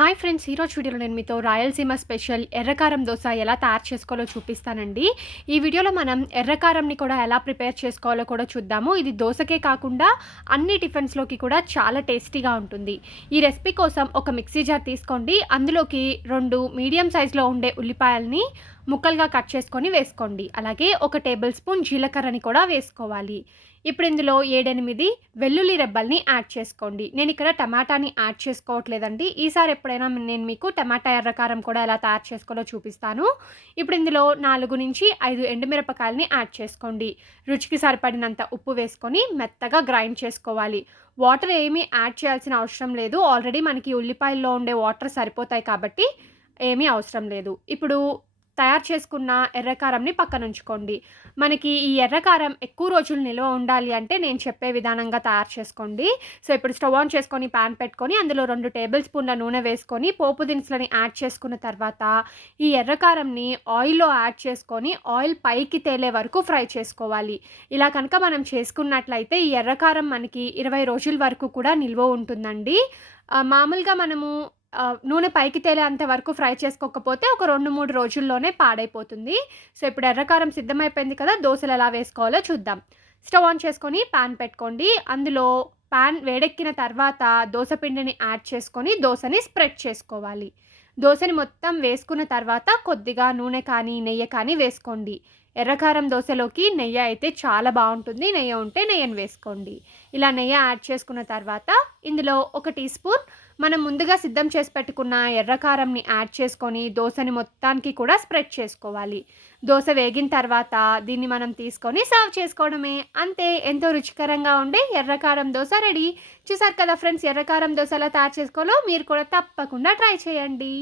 Hi friends, ఈరోజు వీడియోలో నేను మీతో రాయలసీమ స్పెషల్ ఎర్రకారం దోశ ఎలా తయారు చేసుకోవాలో చూపిస్తానండి. ఈ వీడియోలో మనం ఎర్రకారంని కూడా ఎలా ప్రిపేర్ చేసుకోవాలో కూడా చూద్దాము. ఇది దోశకే కాకుండా అన్ని టిఫిన్స్లోకి కూడా చాలా టేస్టీగా ఉంటుంది. ఈ రెసిపీ కోసం ఒక మిక్సీ జార్ తీసుకోండి. అందులోకి 2 మీడియం సైజులో ఉండే ఉల్లిపాయల్ని ముక్కలుగా కట్ చేసుకొని వేసుకోండి. అలాగే 1 టేబుల్ స్పూన్ జీలకర్రని కూడా వేసుకోవాలి. ఇప్పుడు ఇందులో 7-8 వెల్లుల్లి రెబ్బల్ని యాడ్ చేసుకోండి. నేను ఇక్కడ టమాటాని యాడ్ చేసుకోవట్లేదండి. ఈసారి ఎప్పుడైనా నేను మీకు టమాటా ఎర్రకారం కూడా ఎలా తయారు చేసుకోవాలో చూపిస్తాను. ఇప్పుడు ఇందులో 4-5 ఎండుమిరపకాయలని యాడ్ చేసుకోండి. రుచికి సరిపడినంత ఉప్పు వేసుకొని మెత్తగా గ్రైండ్ చేసుకోవాలి. వాటర్ ఏమీ యాడ్ చేయాల్సిన అవసరం లేదు. ఆల్రెడీ మనకి ఉల్లిపాయల్లో ఉండే వాటర్ సరిపోతాయి కాబట్టి ఏమీ అవసరం లేదు. ఇప్పుడు తయారు చేసుకున్న ఎర్రకారంని పక్కనుంచుకోండి. మనకి ఈ ఎర్రకారం ఎక్కువ రోజులు నిల్వ ఉండాలి అంటే నేను చెప్పే విధానంగా తయారు చేసుకోండి. సో, ఇప్పుడు స్టవ్ ఆన్ చేసుకొని పాన్ పెట్టుకొని అందులో 2 టేబుల్ స్పూన్ల నూనె వేసుకొని పోపు దినుసులని యాడ్ చేసుకున్న తర్వాత ఈ ఎర్రకారంని ఆయిల్‌లో యాడ్ చేసుకొని ఆయిల్ పైకి తేలే వరకు ఫ్రై చేసుకోవాలి. ఇలా కనుక మనం చేసుకున్నట్లయితే ఈ ఎర్రకారం మనకి 20 రోజుల వరకు కూడా నిల్వ ఉంటుందండి. మామూలుగా మనము నూనె పైకి తేలేంత వరకు ఫ్రై చేసుకోకపోతే ఒక 2-3 రోజుల్లోనే పాడైపోతుంది. సో, ఇప్పుడు ఎర్రకారం సిద్ధమైపోయింది కదా! దోసలు ఎలా వేసుకోవాలో చూద్దాం. స్టవ్ ఆన్ చేసుకొని పాన్ పెట్టుకోండి. అందులో పాన్ వేడెక్కిన తర్వాత దోస పిండిని యాడ్ చేసుకొని దోసని స్ప్రెడ్ చేసుకోవాలి. దోసని మొత్తం వేసుకున్న తర్వాత కొద్దిగా నూనె కానీ, నెయ్యి కానీ వేసుకోండి. ఎర్రకారం దోసలోకి నెయ్యి అయితే చాలా బావుంటుంది. నెయ్యి ఉంటే నెయ్యిని వేసుకోండి. ఇలా నెయ్యి యాడ్ చేసుకున్న తర్వాత ఇందులో 1 టీ స్పూన్ మనం ముందుగా సిద్ధం చేసి పెట్టుకున్న ఎర్రకారంని యాడ్ చేసుకొని దోసని మొత్తానికి కూడా స్ప్రెడ్ చేసుకోవాలి. దోస వేగిన తర్వాత దీన్ని మనం తీసుకొని సర్వ్ చేసుకోవడమే. అంతే, ఎంతో రుచికరంగా ఉండే ఎర్రకారం దోస రెడీ. చూసారు కదా ఫ్రెండ్స్, ఎర్రకారం దోస ఎలా తయారు చేసుకోవాలో మీరు కూడా తప్పకుండా ట్రై చేయండి.